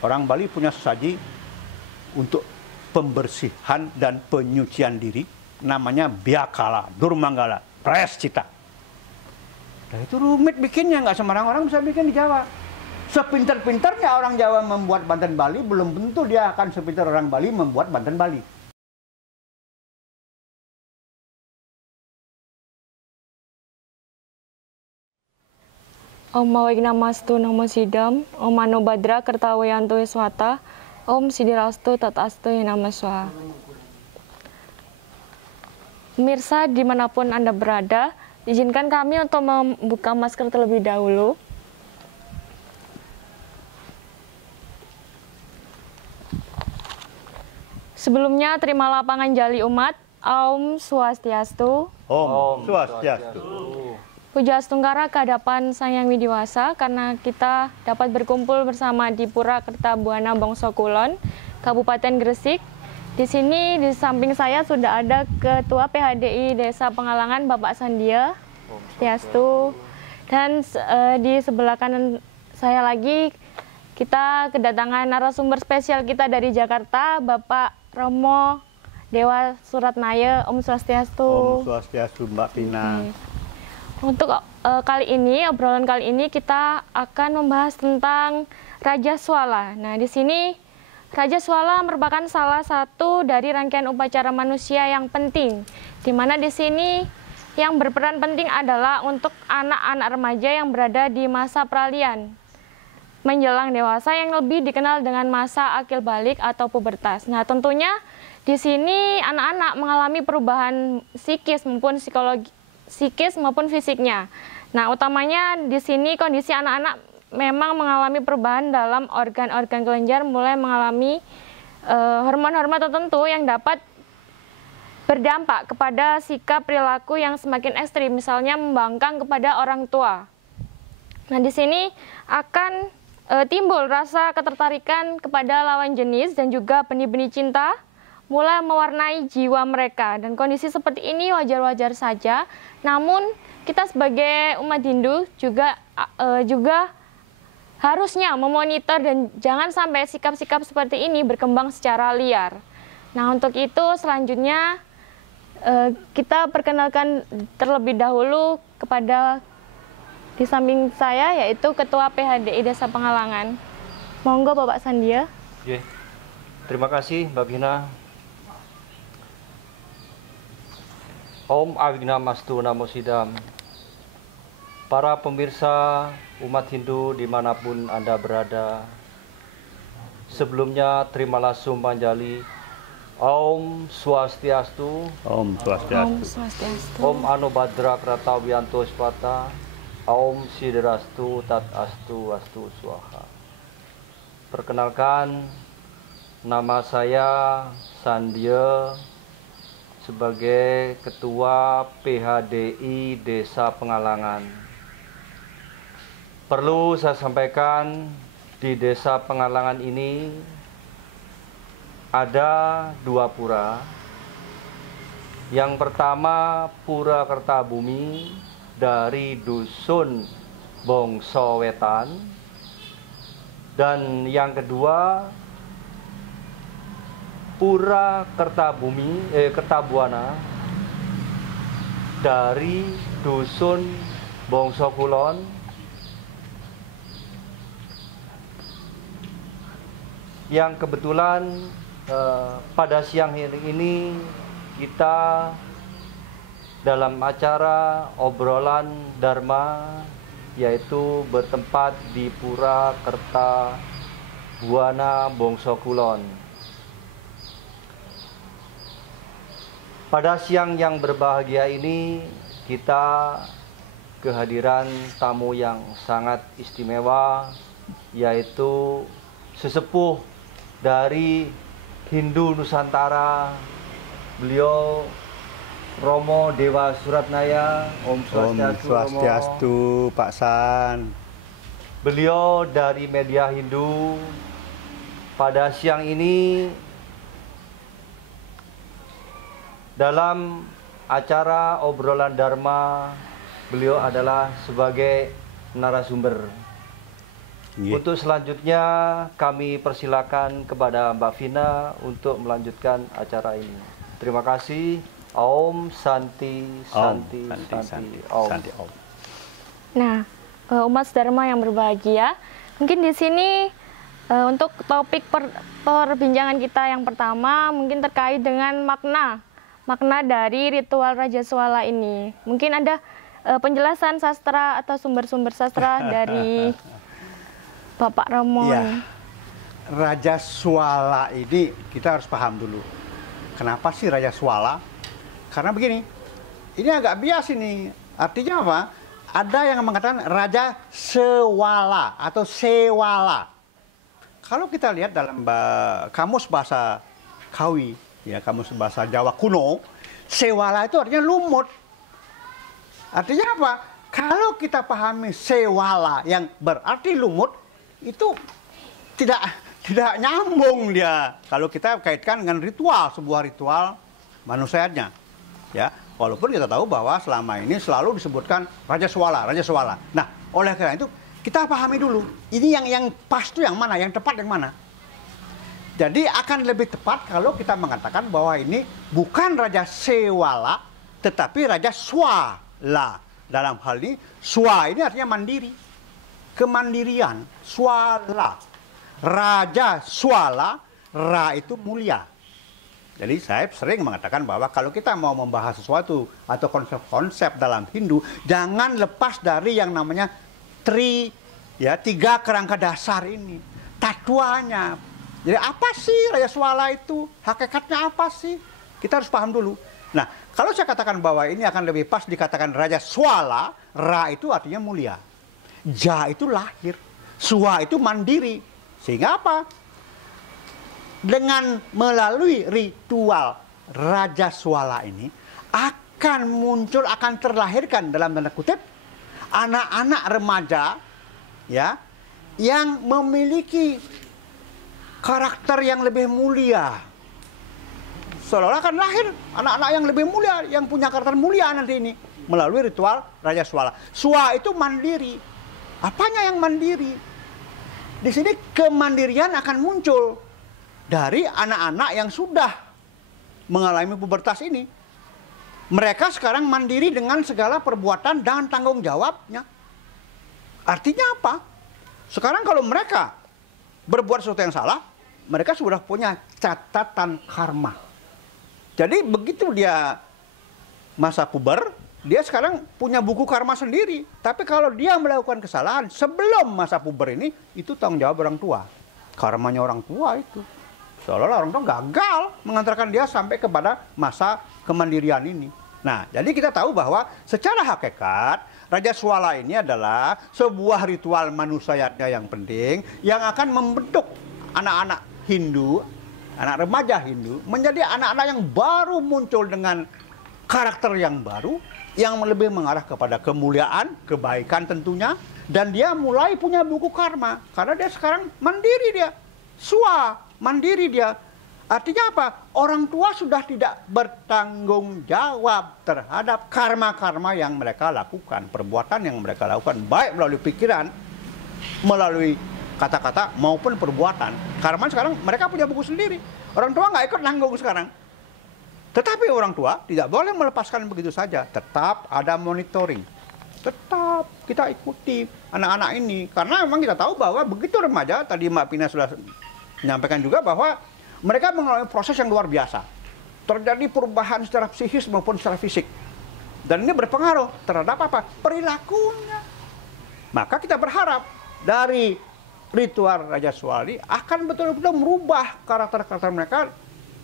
Orang Bali punya sesaji untuk pembersihan dan penyucian diri, namanya Biakala, Durmanggala, Prayascita. Nah, itu rumit bikinnya, nggak sembarang orang bisa bikin di Jawa. Sepintar-pintarnya orang Jawa membuat Banten Bali, belum tentu dia akan sepintar orang Bali membuat Banten Bali. Om Mawignastu Namo Sidam, Om Mano Badra Kertawayanto Iswata, Om Sidirastu Tatastu Nama Swaha. Pemirsa dimanapun Anda berada, izinkan kami untuk membuka masker terlebih dahulu. Sebelumnya, terimalah panganjali umat. Om Swastiastu. Om Swastiastu. Puja Astunggara kehadapan Sang Yang Widiwasa, karena kita dapat berkumpul bersama di Pura Kertabuana Bongso Kulon, Kabupaten Gresik. Di sini di samping saya sudah ada Ketua PHDI Desa Pengalangan Bapak Sandia Swastiastu. Dan di sebelah kanan saya lagi kita kedatangan narasumber spesial kita dari Jakarta, Bapak Romo Dewa Suratnaya. Om Swastiastu. Om Swastiastu, Mbak Pina. Untuk obrolan kali ini kita akan membahas tentang Raja Swala. Nah, di sini Raja Swala merupakan salah satu dari rangkaian upacara manusia yang penting, di mana di sini yang berperan penting adalah untuk anak-anak remaja yang berada di masa peralihan menjelang dewasa, yang lebih dikenal dengan masa akil balik atau pubertas. Nah, tentunya di sini anak-anak mengalami perubahan psikis maupun fisiknya. Nah, utamanya di sini kondisi anak-anak memang mengalami perubahan dalam organ-organ kelenjar, mulai mengalami hormon-hormon tertentu yang dapat berdampak kepada sikap perilaku yang semakin ekstrim, misalnya membangkang kepada orang tua. Nah, di sini akan timbul rasa ketertarikan kepada lawan jenis dan juga benih-benih cinta mulai mewarnai jiwa mereka, dan kondisi seperti ini wajar-wajar saja. Namun kita sebagai umat Hindu juga harusnya memonitor dan jangan sampai sikap-sikap seperti ini berkembang secara liar. Nah, untuk itu selanjutnya kita perkenalkan terlebih dahulu kepada di samping saya, yaitu Ketua PHDI Desa Pengalangan. Monggo Bapak Sandia. Oke. Terima kasih Mbak Bina. Om Awignamastu Namo Sidam. Para pemirsa umat Hindu dimanapun Anda berada, sebelumnya terimalah sumbanjali. Om Swastiastu. Om Swastiastu. Om Swastiastu. Om Anobadra Kratawiyanto Spata. Om Sidirastu Tatastu Astu Swaha. Perkenalkan, nama saya Sandia sebagai Ketua PHDI Desa Pengalangan. Perlu saya sampaikan, di Desa Pengalangan ini ada dua pura. Yang pertama, Pura Kertabumi dari Dusun Bongso Wetan, dan yang kedua Pura Kertabuana dari Dusun Bongso Kulon, yang kebetulan pada siang hari ini kita dalam acara obrolan Dharma, yaitu bertempat di Pura Kertabuana Bongso Kulon. Pada siang yang berbahagia ini, kita kehadiran tamu yang sangat istimewa, yaitu sesepuh dari Hindu Nusantara. Beliau Romo Dewa Suratnaya. Om Swastiastu, Om Swastiastu, Pak San. Beliau dari media Hindu. Pada siang ini dalam acara obrolan Dharma, beliau adalah sebagai narasumber. Nggih. Untuk selanjutnya kami persilakan kepada Mbak Vina untuk melanjutkan acara ini. Terima kasih. Om Santi Santi Santi Om. Santi Om. Nah, umat Dharma yang berbahagia, mungkin di sini untuk topik perbincangan kita yang pertama mungkin terkait dengan makna dari ritual Raja Swala ini. Mungkin ada penjelasan sastra atau sumber-sumber sastra dari Bapak Ramon. Ya, Raja Swala ini kita harus paham dulu. Kenapa sih Raja Swala? Karena begini, ini agak bias ini. Artinya apa? Ada yang mengatakan Raja Sewala atau Sewala. Kalau kita lihat dalam kamus bahasa Kawi, ya kamus bahasa Jawa kuno, Sewala itu artinya lumut. Artinya apa? Kalau kita pahami Sewala yang berarti lumut, itu tidak nyambung dia. Kalau kita kaitkan dengan ritual, sebuah ritual manusianya. Ya, walaupun kita tahu bahwa selama ini selalu disebutkan Raja Swala, Raja Swala. Nah, oleh karena itu kita pahami dulu, ini yang pas itu yang mana, yang tepat yang mana. Jadi akan lebih tepat kalau kita mengatakan bahwa ini bukan Raja Sewala, tetapi Raja Swala. Dalam hal ini, Swa ini artinya mandiri, kemandirian, Swala. Raja Swala, Ra itu mulia. Jadi saya sering mengatakan bahwa kalau kita mau membahas sesuatu atau konsep-konsep dalam Hindu, jangan lepas dari yang namanya tiga kerangka dasar ini. Tatuanya. Jadi apa sih Raja Swala itu? Hakikatnya apa sih? Kita harus paham dulu. Nah, kalau saya katakan bahwa ini akan lebih pas dikatakan Raja Swala, Ra itu artinya mulia. Ja itu lahir. Swa itu mandiri. Sehingga apa? Dengan melalui ritual Raja Swala ini akan muncul, akan terlahirkan dalam tanda kutip anak-anak remaja ya yang memiliki karakter yang lebih mulia. Seolah-olah akan lahir anak-anak yang lebih mulia, yang punya karakter mulia nanti ini melalui ritual Raja Swala. Swa itu mandiri. Apanya yang mandiri? Di sini kemandirian akan muncul dari anak-anak yang sudah mengalami pubertas ini. Mereka sekarang mandiri dengan segala perbuatan dan tanggung jawabnya. Artinya apa? Sekarang kalau mereka berbuat sesuatu yang salah, mereka sudah punya catatan karma. Jadi begitu dia masa puber, dia sekarang punya buku karma sendiri. Tapi kalau dia melakukan kesalahan sebelum masa puber ini, itu tanggung jawab orang tua. Karmanya orang tua itu. Seolah-olah orang tua gagal mengantarkan dia sampai kepada masa kemandirian ini. Nah, jadi kita tahu bahwa secara hakikat Raja Swala ini adalah sebuah ritual manusianya yang penting yang akan membentuk anak-anak Hindu, anak remaja Hindu menjadi anak-anak yang baru muncul dengan karakter yang baru yang lebih mengarah kepada kemuliaan, kebaikan tentunya, dan dia mulai punya buku karma karena dia sekarang mandiri dia. Swa mandiri dia. Artinya apa? Orang tua sudah tidak bertanggung jawab terhadap karma-karma yang mereka lakukan, perbuatan yang mereka lakukan, baik melalui pikiran, melalui kata-kata maupun perbuatan. Karena sekarang mereka punya buku sendiri. Orang tua nggak ikut nanggung sekarang. Tetapi orang tua tidak boleh melepaskan begitu saja. Tetap ada monitoring. Tetap kita ikuti anak-anak ini. Karena memang kita tahu bahwa begitu remaja, tadi Mbak Pina sudah menyampaikan juga bahwa mereka mengalami proses yang luar biasa. Terjadi perubahan secara psikis maupun secara fisik. Dan ini berpengaruh terhadap apa? Perilakunya. Maka kita berharap dari ritual Raja Swala akan betul-betul merubah karakter-karakter mereka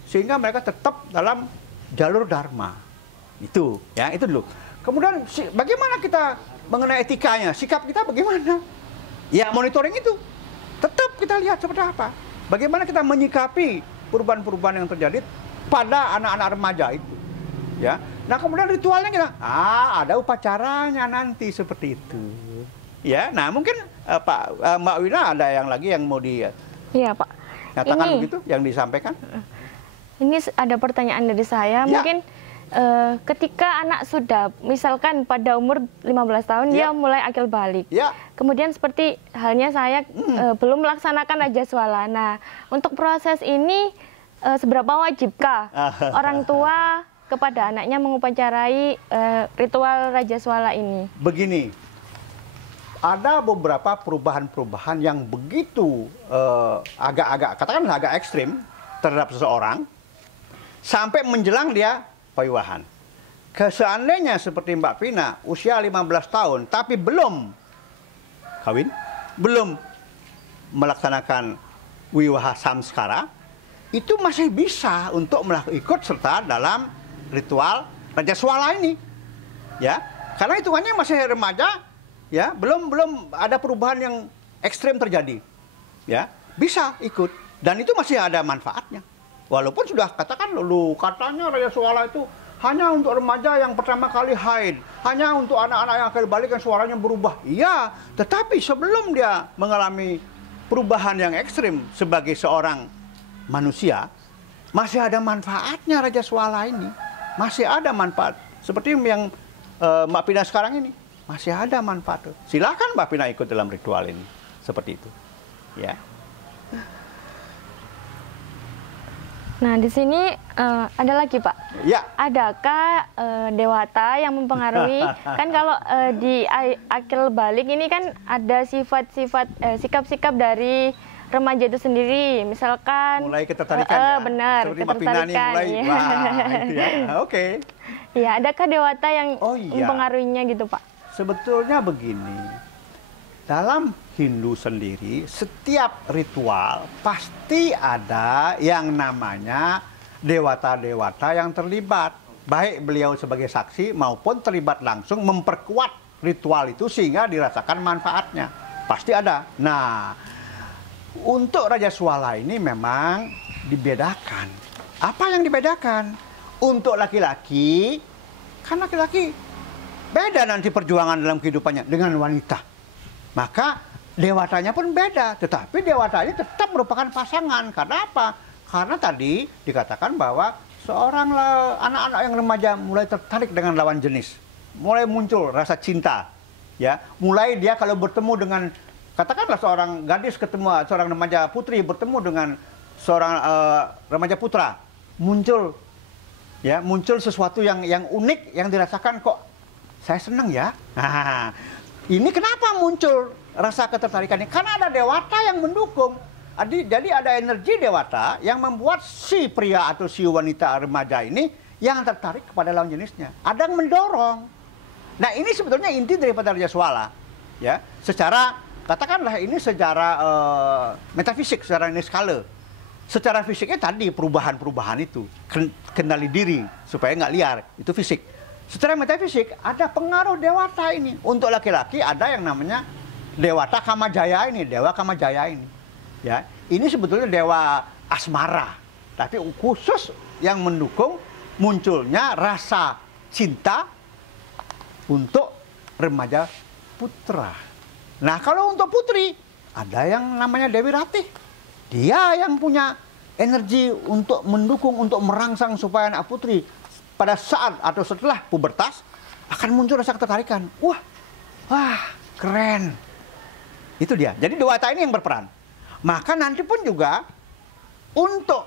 sehingga mereka tetap dalam jalur dharma. Itu, ya, itu dulu. Kemudian bagaimana kita mengenai etikanya? Sikap kita bagaimana? Ya, monitoring itu. Tetap kita lihat seperti apa. Bagaimana kita menyikapi perubahan-perubahan yang terjadi pada anak-anak remaja itu, ya. Nah kemudian ritualnya kita, ada upacaranya nanti seperti itu, ya. Nah mungkin Mbak Wina ada yang lagi yang mau Pak. Nyatakan begitu, yang disampaikan. Ini ada pertanyaan dari saya, ya. Mungkin ketika anak sudah, misalkan pada umur 15 tahun, dia mulai akil balik. Kemudian seperti halnya saya belum melaksanakan Raja Swala. Nah, untuk proses ini seberapa wajibkah orang tua kepada anaknya mengupacarai ritual Raja Swala ini? Begini, ada beberapa perubahan-perubahan yang begitu agak-agak, katakan agak ekstrim terhadap seseorang, sampai menjelang dia payuhan. Seandainya seperti Mbak Vina, usia 15 tahun, tapi belum kawin, belum melaksanakan wiwaha samskara, itu masih bisa untuk ikut serta dalam ritual Raja Swala ini. Ya, karena hitungannya masih remaja, ya, belum ada perubahan yang ekstrim terjadi. Ya, bisa ikut dan itu masih ada manfaatnya. Walaupun sudah katakan dulu, katanya Raja Swala itu hanya untuk remaja yang pertama kali haid, hanya untuk anak-anak yang akan balik yang suaranya berubah. Iya, tetapi sebelum dia mengalami perubahan yang ekstrim sebagai seorang manusia, masih ada manfaatnya Raja Swala ini. Masih ada manfaat. Seperti yang Mbak Pina sekarang ini, masih ada manfaat. Silakan Mbak Pina ikut dalam ritual ini. Seperti itu. Ya. Nah, di sini ada lagi, Pak. Ya. Adakah dewata yang mempengaruhi? Kan kalau di akil balik ini kan ada sifat-sifat, sikap-sikap dari remaja itu sendiri. Misalkan mulai ketertarikan ya. Benar, seperti ketertarikan. Mulai, ya. Wah, itu ya. Oke. Ya, adakah dewata yang mempengaruhinya gitu, Pak? Sebetulnya begini. Dalam Hindu sendiri, setiap ritual pasti ada yang namanya dewata-dewata yang terlibat. Baik beliau sebagai saksi maupun terlibat langsung memperkuat ritual itu sehingga dirasakan manfaatnya. Pasti ada. Nah, untuk Raja Swala ini memang dibedakan. Apa yang dibedakan? Untuk laki-laki, kan laki-laki beda nanti perjuangan dalam kehidupannya dengan wanita. Maka dewatanya pun beda, tetapi dewatanya tetap merupakan pasangan. Karena apa? Karena tadi dikatakan bahwa seorang anak-anak yang remaja mulai tertarik dengan lawan jenis, mulai muncul rasa cinta, ya. Mulai dia kalau bertemu dengan, katakanlah seorang gadis ketemu seorang remaja putri bertemu dengan seorang remaja putra, muncul, ya, muncul sesuatu yang unik yang dirasakan, kok saya senang ya. Nah, ini kenapa muncul rasa ketertarikannya? Karena ada dewata yang mendukung. Jadi ada energi dewata yang membuat si pria atau si wanita remaja ini yang tertarik kepada lawan jenisnya. Ada yang mendorong. Nah, ini sebetulnya inti daripada Raja Swala. Ya, secara, katakanlah ini secara metafisik, secara skala. Secara fisiknya tadi perubahan-perubahan itu. Kendali diri supaya nggak liar. Itu fisik. Secara metafisik ada pengaruh dewata ini. Untuk laki-laki ada yang namanya dewata Kamajaya ini, dewa Kamajaya ini. Ya, ini sebetulnya dewa asmara, tapi khusus yang mendukung munculnya rasa cinta untuk remaja putra. Nah, kalau untuk putri ada yang namanya Dewi Ratih. Dia yang punya energi untuk mendukung, untuk merangsang supaya anak putri pada saat atau setelah pubertas akan muncul rasa ketertarikan. Wah, keren. Itu dia. Jadi dewata ini yang berperan. Maka nanti pun juga untuk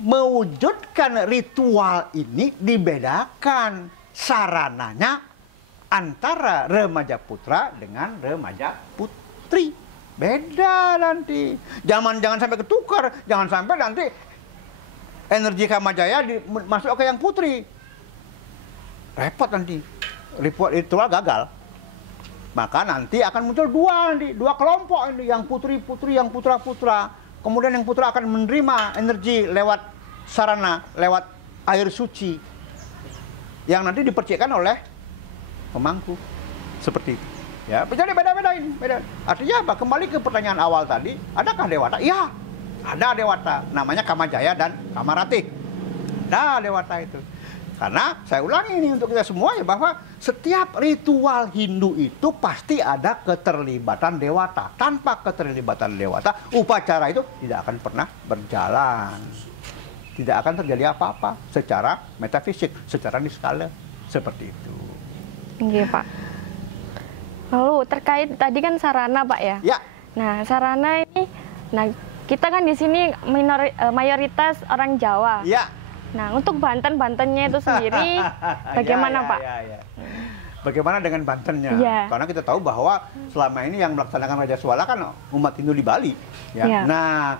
mewujudkan ritual ini dibedakan sarananya antara remaja putra dengan remaja putri. Beda nanti. Jangan sampai ketukar, jangan sampai nanti energi Kamajaya masuk ke yang putri. Repot nanti. Ritual gagal. Maka nanti akan muncul dua kelompok ini, yang putri-putri, yang putra-putra. Kemudian yang putra akan menerima energi lewat sarana, lewat air suci. Yang nanti dipercikkan oleh pemangku. Seperti itu. Ya, jadi beda-beda ini. Beda. Artinya apa? Kembali ke pertanyaan awal tadi, adakah dewata? Iya. Ada dewata, namanya Kamajaya dan Kamaratih. Ada dewata itu. Karena saya ulangi ini untuk kita semua ya, bahwa setiap ritual Hindu itu pasti ada keterlibatan dewata. Tanpa keterlibatan dewata, upacara itu tidak akan pernah berjalan. tidak akan terjadi apa-apa secara metafisik, secara niskala seperti itu. Iya Pak. Lalu terkait tadi kan sarana Pak ya. Ya. Nah sarana ini, nah kita kan di sini mayoritas orang Jawa. Ya. Nah untuk Bantennya itu sendiri bagaimana Pak? Ya. Bagaimana dengan Bantennya? Ya. Karena kita tahu bahwa selama ini yang melaksanakan Raja Swala kan umat Hindu di Bali. Ya. Ya. Nah,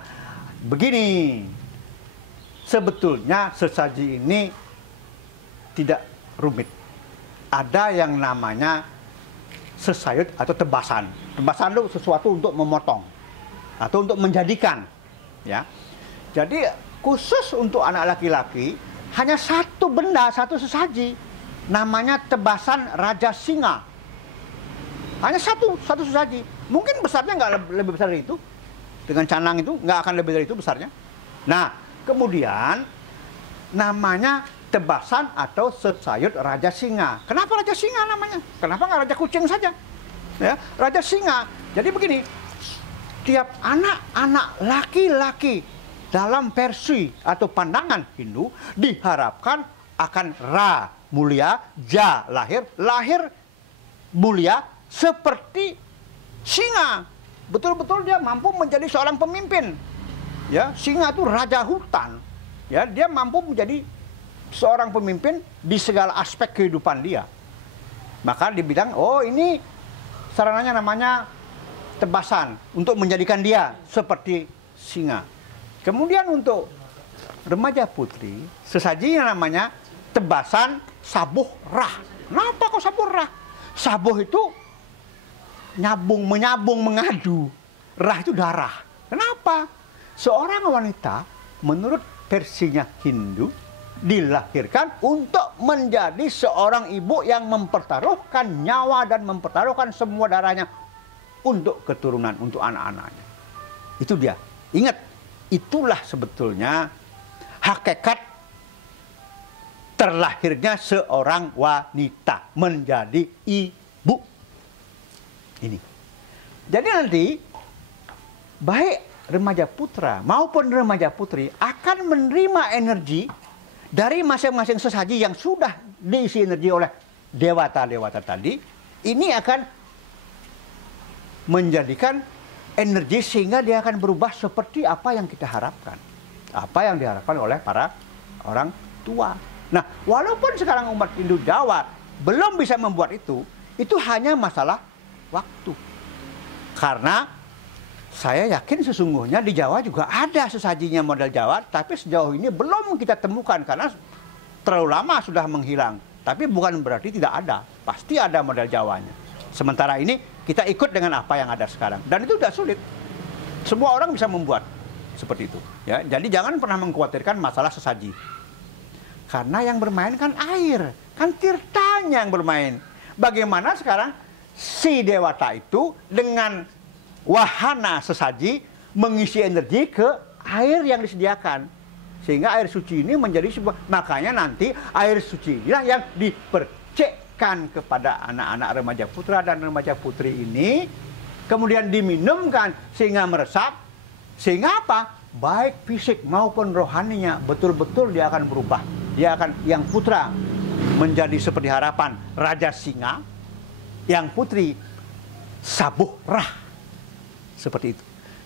begini, sebetulnya sesaji ini tidak rumit. Ada yang namanya sesayut atau tebasan. Tebasan itu sesuatu untuk memotong atau untuk menjadikan. Ya. Jadi khusus untuk anak laki-laki hanya satu benda, satu sesaji. Namanya tebasan Raja Singa. Hanya satu sesaji. Mungkin besarnya nggak lebih besar dari itu. Dengan canang itu nggak akan lebih dari itu besarnya. Nah, kemudian namanya tebasan atau sesayut Raja Singa. Kenapa Raja Singa namanya? Kenapa nggak Raja Kucing saja? Ya, Raja Singa. Jadi begini, tiap anak-anak laki-laki dalam versi atau pandangan Hindu diharapkan akan Ra mulia, Ja lahir mulia seperti singa. Betul-betul dia mampu menjadi seorang pemimpin. Ya, singa itu raja hutan. Ya, dia mampu menjadi seorang pemimpin di segala aspek kehidupan dia. Maka dibilang, oh ini sarananya namanya tebasan untuk menjadikan dia seperti singa. Kemudian untuk remaja putri, sesajinya namanya tebasan Sabuh Rah. Kenapa kok Sabuh Rah? Sabuh itu menyabung, mengadu. Rah itu darah. Kenapa? Seorang wanita menurut versinya Hindu dilahirkan untuk menjadi seorang ibu yang mempertaruhkan nyawa dan mempertaruhkan semua darahnya untuk keturunan, untuk anak-anaknya. Itu dia. Ingat, itulah sebetulnya hakikat terlahirnya seorang wanita menjadi ibu. Ini. Jadi nanti baik remaja putra maupun remaja putri akan menerima energi dari masing-masing sesaji yang sudah diisi energi oleh dewata-dewata tadi. Ini akan menjadikan energi sehingga dia akan berubah seperti apa yang kita harapkan. Apa yang diharapkan oleh para orang tua. Nah, walaupun sekarang umat Hindu Jawa belum bisa membuat itu hanya masalah waktu. Karena saya yakin sesungguhnya di Jawa juga ada sesajinya model Jawa, tapi sejauh ini belum kita temukan karena terlalu lama sudah menghilang. Tapi bukan berarti tidak ada, pasti ada model Jawanya. Sementara ini kita ikut dengan apa yang ada sekarang, dan itu tidak sulit. Semua orang bisa membuat seperti itu. Ya, jadi jangan pernah mengkhawatirkan masalah sesaji. Karena yang bermain kan air, kan tirtanya yang bermain. Bagaimana sekarang si dewata itu dengan wahana sesaji mengisi energi ke air yang disediakan. Sehingga air suci ini menjadi sebuah, makanya nanti air suci inilah yang dipercikkan kepada anak-anak remaja putra dan remaja putri ini. Kemudian diminumkan sehingga meresap. Sehingga apa? Baik fisik maupun rohaninya betul-betul dia akan berubah. Dia akan, yang putra menjadi seperti harapan Raja Singa, yang putri Sabuh Rah. Seperti itu.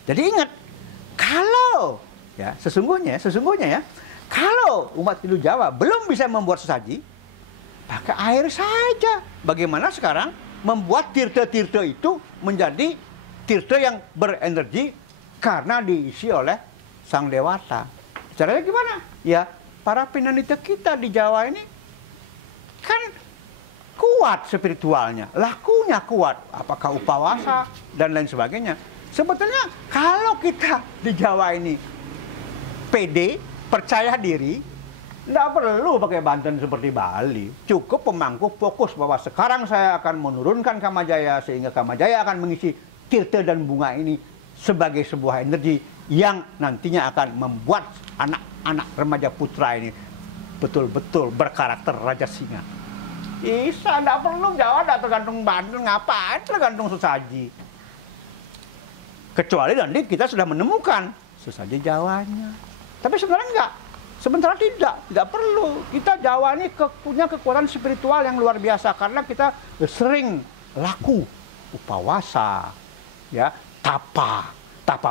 Jadi ingat, kalau ya sesungguhnya ya, kalau umat Hindu Jawa belum bisa membuat sesaji, pakai air saja. Bagaimana sekarang membuat tirta-tirta itu menjadi tirta yang berenergi karena diisi oleh sang dewata. Caranya gimana? Ya, para peneliti kita di Jawa ini kan kuat spiritualnya, lakunya kuat, apakah upawasa dan lain sebagainya. Sebetulnya kalau kita di Jawa ini pede, percaya diri, tidak perlu pakai Banten seperti Bali. Cukup pemangku fokus bahwa sekarang saya akan menurunkan Kamajaya sehingga Kamajaya akan mengisi tirta dan bunga ini sebagai sebuah energi yang nantinya akan membuat anak-anak remaja putra ini betul-betul berkarakter Raja Singa. Bisa, tidak perlu Jawa, tidak tergantung Banten, ngapain tergantung sesaji. Kecuali nanti kita sudah menemukan sesaji Jawanya. Tapi sebenarnya enggak. Sementara tidak perlu. Kita Jawa ini punya kekuatan spiritual yang luar biasa karena kita sering laku upawasa, ya, tapa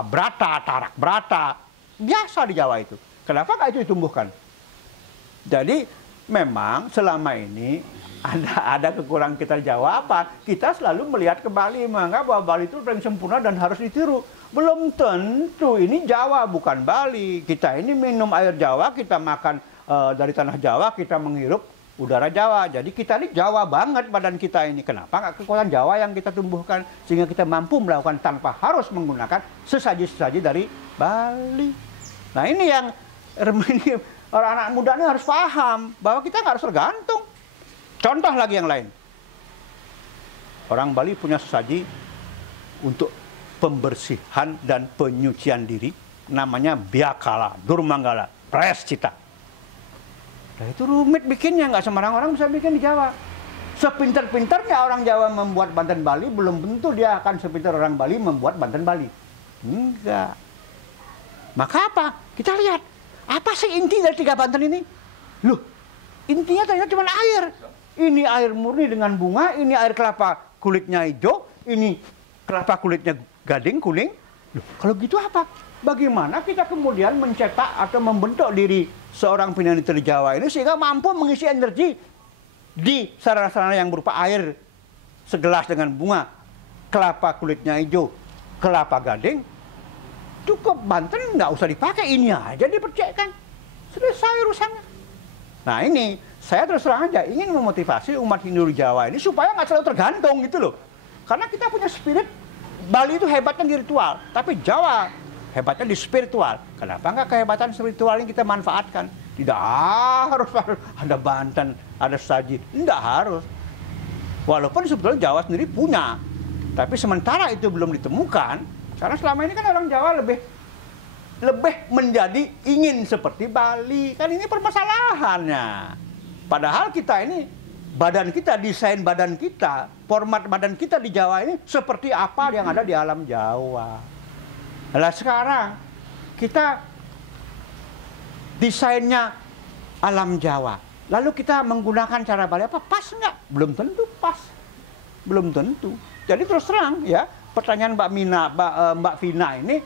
brata, tarak brata, biasa di Jawa itu. Kenapa nggak itu ditumbuhkan? Jadi memang selama ini ada kekurangan kita di Jawa apa? Kita selalu melihat ke Bali, menganggap bahwa Bali itu paling sempurna dan harus ditiru. Belum tentu, ini Jawa bukan Bali. Kita ini minum air Jawa, kita makan dari tanah Jawa, kita menghirup udara Jawa. Jadi kita ini Jawa banget badan kita ini. Kenapa nggak kekuatan Jawa yang kita tumbuhkan sehingga kita mampu melakukan tanpa harus menggunakan sesaji-sesaji dari Bali. Nah ini yang orang anak muda ini harus paham bahwa kita nggak harus tergantung. Contoh lagi yang lain. Orang Bali punya sesaji untuk pembersihan dan penyucian diri, namanya biakala, durmanggala, prayaschita. Nah itu rumit bikinnya, nggak sembarang orang bisa bikin di Jawa. Sepintar-pintarnya orang Jawa membuat Banten Bali, belum tentu dia akan sepintar orang Bali membuat Banten Bali. Enggak. Maka apa? Kita lihat, apa sih inti dari 3 Banten ini? Loh, intinya ternyata cuma air. Ini air murni dengan bunga, ini air kelapa kulitnya hijau, ini kelapa kulitnya gading, kuning. Loh, kalau gitu apa? Bagaimana kita kemudian mencetak atau membentuk diri seorang peneliti di Jawa ini sehingga mampu mengisi energi di sarana-sarana yang berupa air segelas dengan bunga, kelapa kulitnya hijau, kelapa gading. Cukup Banten nggak usah dipakai, ini aja dipercikkan. Selesai urusannya. Nah ini, saya terus terang aja ingin memotivasi umat Hindu di Jawa ini supaya nggak selalu tergantung gitu loh. Karena kita punya spirit, Bali itu hebatnya di ritual, tapi Jawa hebatnya di spiritual. Kenapa nggak kehebatan spiritual ini kita manfaatkan? Tidak harus ada Banten, ada sesaji, tidak harus. Walaupun sebetulnya Jawa sendiri punya, tapi sementara itu belum ditemukan, karena selama ini kan orang Jawa lebih menjadi ingin seperti Bali. Kan ini permasalahannya. Padahal kita ini, badan kita, desain badan kita, format badan kita di Jawa ini seperti apa yang ada di alam Jawa. Nah sekarang kita desainnya alam Jawa. Lalu kita menggunakan cara Bali apa? Pas nggak? Belum tentu pas. Belum tentu. Jadi terus terang ya, pertanyaan Mbak Vina ini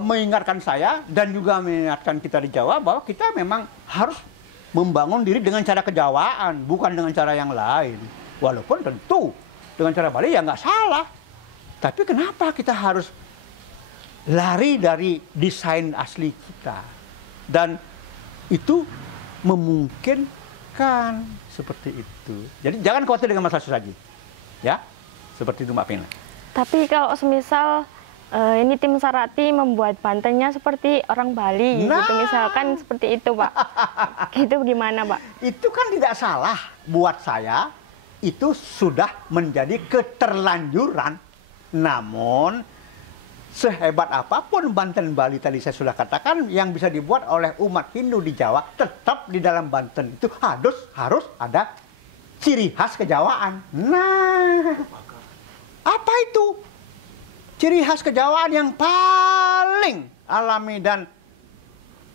mengingatkan saya dan juga mengingatkan kita di Jawa bahwa kita memang harus membangun diri dengan cara kejawaan, bukan dengan cara yang lain. Walaupun tentu dengan cara Bali ya nggak salah. Tapi kenapa kita harus lari dari desain asli kita? Dan itu memungkinkan seperti itu. Jadi jangan khawatir dengan masalah sesaji. Ya, seperti itu Mbak Vina. Tapi kalau semisal ini tim Sarati membuat Bantennya seperti orang Bali, gitu misalkan seperti itu Pak. Gitu gimana Pak? Itu kan tidak salah buat saya, itu sudah menjadi keterlanjuran. Namun sehebat apapun Banten Bali tadi saya sudah katakan yang bisa dibuat oleh umat Hindu di Jawa, tetap di dalam Banten itu harus ada ciri khas kejawaan. Nah, apa itu? Ciri khas kejawaan yang paling alami dan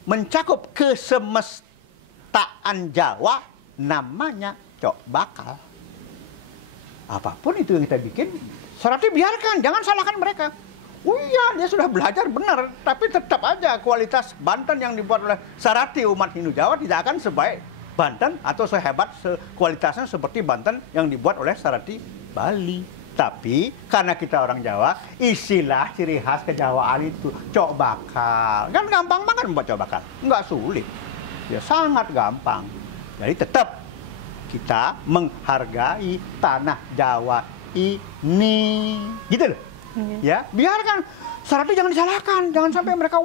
mencakup kesemestaan Jawa namanya cok bakal. Apapun itu yang kita bikin, Sarati biarkan, jangan salahkan mereka. Oh iya, dia sudah belajar benar, tapi tetap aja kualitas Banten yang dibuat oleh Sarati umat Hindu Jawa tidak akan sebaik Banten atau sehebat kualitasnya seperti Banten yang dibuat oleh Sarati Bali. Tapi karena kita orang Jawa, istilah ciri khas kejawaan itu cok bakal. Kan gampang banget membuat cok bakal, nggak sulit. Ya sangat gampang. Jadi tetap kita menghargai tanah Jawa ini. Gitu loh. Ya, biarkan. Sarati jangan disalahkan, jangan sampai mereka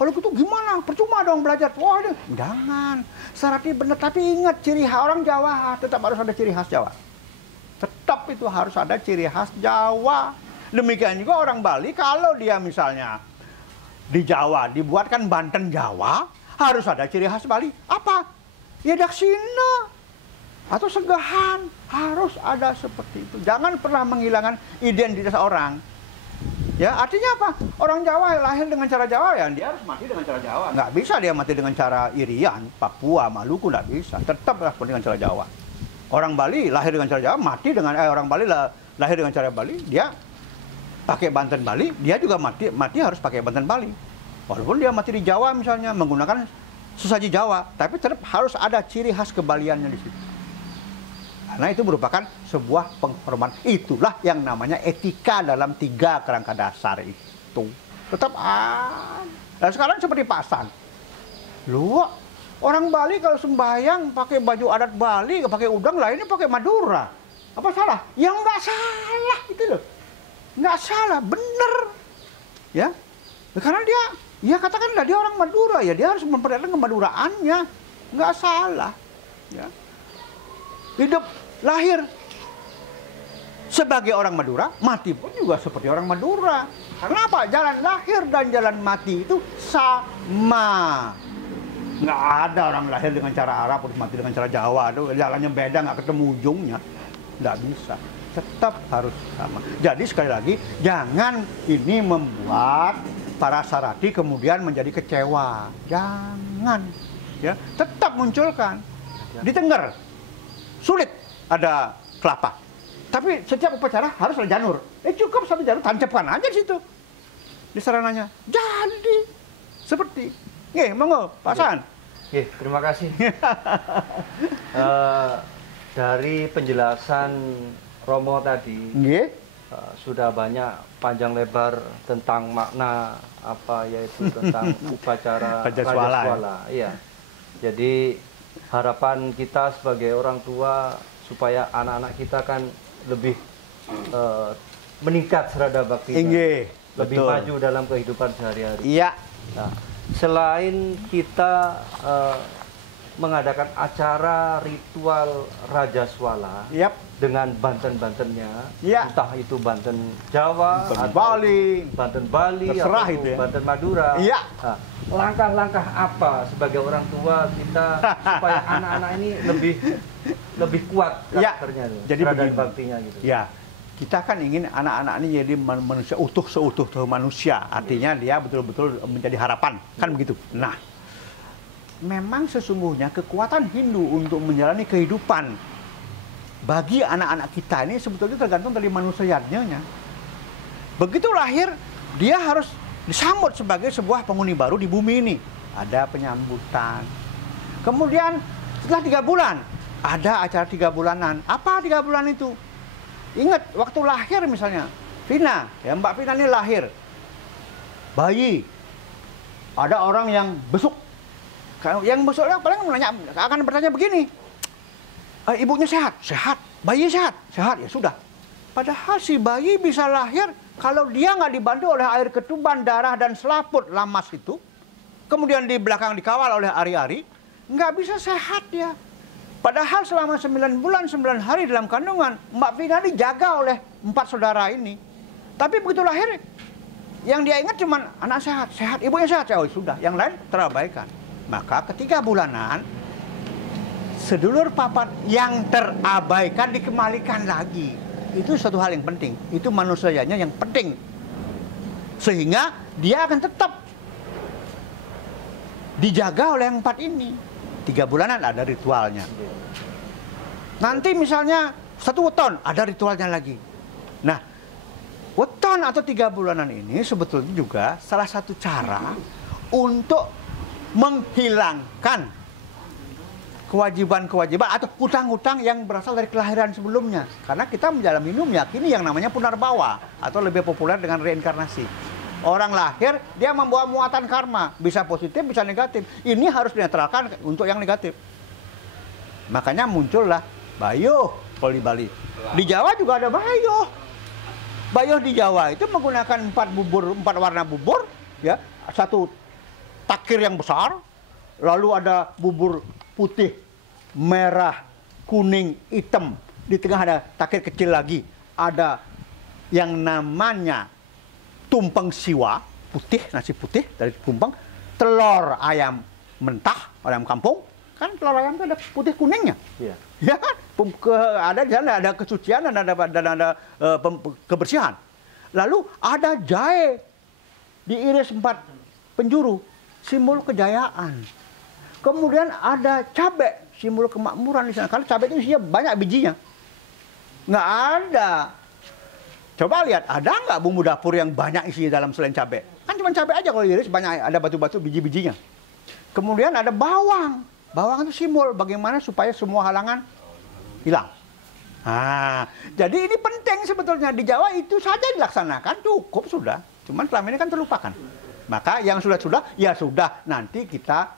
kalau gitu gimana? Percuma dong belajar. Wah, jangan. Sarati benar, tapi ingat ciri khas orang Jawa, tetap harus ada ciri khas Jawa. Tetap itu harus ada ciri khas Jawa. Demikian juga orang Bali, kalau dia misalnya di Jawa dibuatkan Banten Jawa, harus ada ciri khas Bali. Apa? Ya daksina atau segahan, harus ada seperti itu. Jangan pernah menghilangkan identitas orang. Ya, artinya apa? Orang Jawa lahir dengan cara Jawa, ya dia harus mati dengan cara Jawa. Nggak bisa dia mati dengan cara Irian, Papua, Maluku, nggak bisa. Tetap dengan cara Jawa. Orang Bali lahir dengan cara Jawa, mati dengan orang Bali lahir dengan cara Bali, dia pakai Banten Bali, dia juga mati harus pakai Banten Bali. Walaupun dia mati di Jawa misalnya menggunakan sesaji Jawa, tapi tetap harus ada ciri khas kebaliannya di situ. Karena itu merupakan sebuah penghormatan. Itulah yang namanya etika dalam 3 kerangka dasar itu. Tetap ada. Dan sekarang seperti pasang. Lu orang Bali kalau sembahyang pakai baju adat Bali, pakai udang, lainnya pakai Madura. Apa salah? Ya nggak salah itu loh. Nggak salah, bener. Ya. Karena dia katakanlah dia orang Madura, ya dia harus memperlihatkan kemaduraannya. Nggak salah. Ya. Hidup lahir sebagai orang Madura, mati pun juga seperti orang Madura. Karena apa? Jalan lahir dan jalan mati itu sama. Nggak ada orang lahir dengan cara Arab, terus mati dengan cara Jawa. Itu jalannya beda, nggak ketemu ujungnya. Nggak bisa. Tetap harus sama. Jadi sekali lagi, jangan ini membuat para Sarati kemudian menjadi kecewa. Jangan. Ya, tetap munculkan. Di Tengger, sulit ada kelapa. Tapi setiap upacara harus ada janur. Cukup satu janur, tancapkan aja di situ. Di sarananya. Jadi seperti. Monggo, Pak San. Terima kasih. Dari penjelasan Romo tadi, sudah banyak panjang lebar tentang makna yaitu tentang upacara Rajaswala. Iya. Jadi harapan kita sebagai orang tua supaya anak-anak kita kan lebih meningkat serada baktinya, lebih maju dalam kehidupan sehari-hari. Iya. Nah, selain kita mengadakan acara ritual Rajaswala dengan Banten-Bantennya, entah itu Banten Jawa, Banten Bali, terserah itu ya. Banten Madura. Nah, langkah-langkah apa sebagai orang tua kita supaya anak-anak ini lebih kuat karakternya, jadi terhadap baktinya gitu. Ya, kita kan ingin anak-anak ini jadi manusia utuh seutuh manusia. Artinya dia betul-betul menjadi harapan, kan begitu. Nah, memang sesungguhnya kekuatan Hindu untuk menjalani kehidupan bagi anak-anak kita ini sebetulnya tergantung dari manusianya. Begitu lahir, dia harus disambut sebagai sebuah penghuni baru di bumi ini. Ada penyambutan. Kemudian setelah 3 bulan, ada acara 3 bulanan. Apa 3 bulan itu? Ingat, waktu lahir misalnya, Vina, ya Mbak Vina ini lahir. Bayi. Ada orang yang besuk. Yang besuknya paling akan bertanya begini. Ibunya sehat? Sehat. Bayi sehat? Sehat. Ya sudah. Padahal si bayi bisa lahir kalau dia nggak dibantu oleh air ketuban, darah, dan selaput lamas itu, kemudian di belakang dikawal oleh ari-ari, nggak bisa sehat ya. Padahal selama 9 bulan, 9 hari dalam kandungan, Mbak Vina dijaga oleh 4 saudara ini. Tapi begitu lahir, yang dia ingat cuma anak sehat, sehat, ibunya sehat. Oh sudah, yang lain terabaikan. Maka ketika bulanan, sedulur papat yang terabaikan dikembalikan lagi. Itu suatu hal yang penting. Itu manusianya yang penting. Sehingga dia akan tetap dijaga oleh yang 4 ini. 3 bulanan ada ritualnya. Nanti misalnya 1 weton ada ritualnya lagi. Nah, weton atau 3 bulanan ini sebetulnya juga salah satu cara untuk menghilangkan kewajiban-kewajiban atau hutang-hutang yang berasal dari kelahiran sebelumnya. Karena kita mendalam hidup meyakini yang namanya punarbawa atau lebih populer dengan reinkarnasi. Orang lahir, dia membawa muatan karma. Bisa positif, bisa negatif. Ini harus dinetralkan untuk yang negatif. Makanya muncullah bayuh kalau di Bali. Di Jawa juga ada bayuh. Bayuh di Jawa itu menggunakan 4 warna bubur, ya, 1 takir yang besar, lalu ada bubur putih, merah, kuning, hitam. Di tengah ada takir kecil lagi. Ada yang namanya tumpeng siwa, putih, nasi putih dari tumpeng, telur ayam mentah, ayam kampung. Kan telur ayam itu ada putih kuningnya. Iya. Ya kan? Ada di sana ada kesucian dan ada kebersihan. Lalu ada jahe diiris 4 penjuru, simbol kejayaan. Kemudian ada cabai, simbol kemakmuran di sana. Karena cabai itu isinya banyak bijinya. Nggak ada. Coba lihat, ada nggak bumbu dapur yang banyak isinya dalam selain cabai? Kan cuma cabai aja kalau diiris, banyak ada batu-batu biji-bijinya. Kemudian ada bawang. Bawang itu simbol bagaimana supaya semua halangan hilang. Nah, jadi ini penting sebetulnya. Di Jawa itu saja dilaksanakan, cukup sudah. Cuman selama ini kan terlupakan. Maka yang sudah-sudah, ya sudah. Nanti kita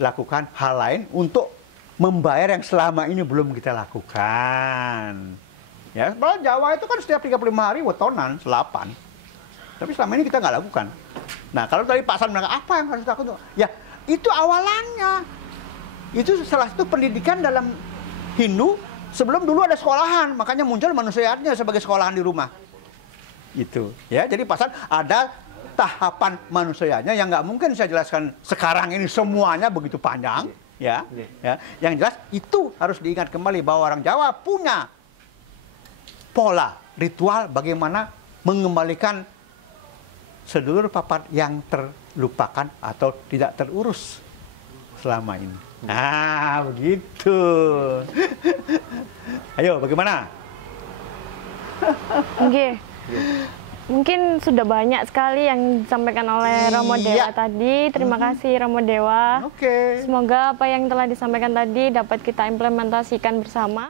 lakukan hal lain untuk membayar yang selama ini belum kita lakukan. Ya, kalau Jawa itu kan setiap 35 hari wetonan, selapan. Tapi selama ini kita nggak lakukan. Nah, kalau dari Pak San bilang, apa yang harus dilakukan? Ya, itu awalannya. Itu salah satu pendidikan dalam Hindu. Sebelum dulu ada sekolahan, makanya muncul manusianya sebagai sekolahan di rumah. Itu, ya. Jadi Pak San ada tahapan manusianya yang nggak mungkin saya jelaskan sekarang ini semuanya begitu panjang, ya. Yang jelas itu harus diingat kembali bahwa orang Jawa punya pola ritual bagaimana mengembalikan sedulur papat yang terlupakan atau tidak terurus selama ini. Nah, begitu. Ayo, bagaimana? Oke. Mungkin sudah banyak sekali yang disampaikan oleh Romo Dewa tadi. Terima kasih Romo Dewa. Oke. Semoga apa yang telah disampaikan tadi dapat kita implementasikan bersama.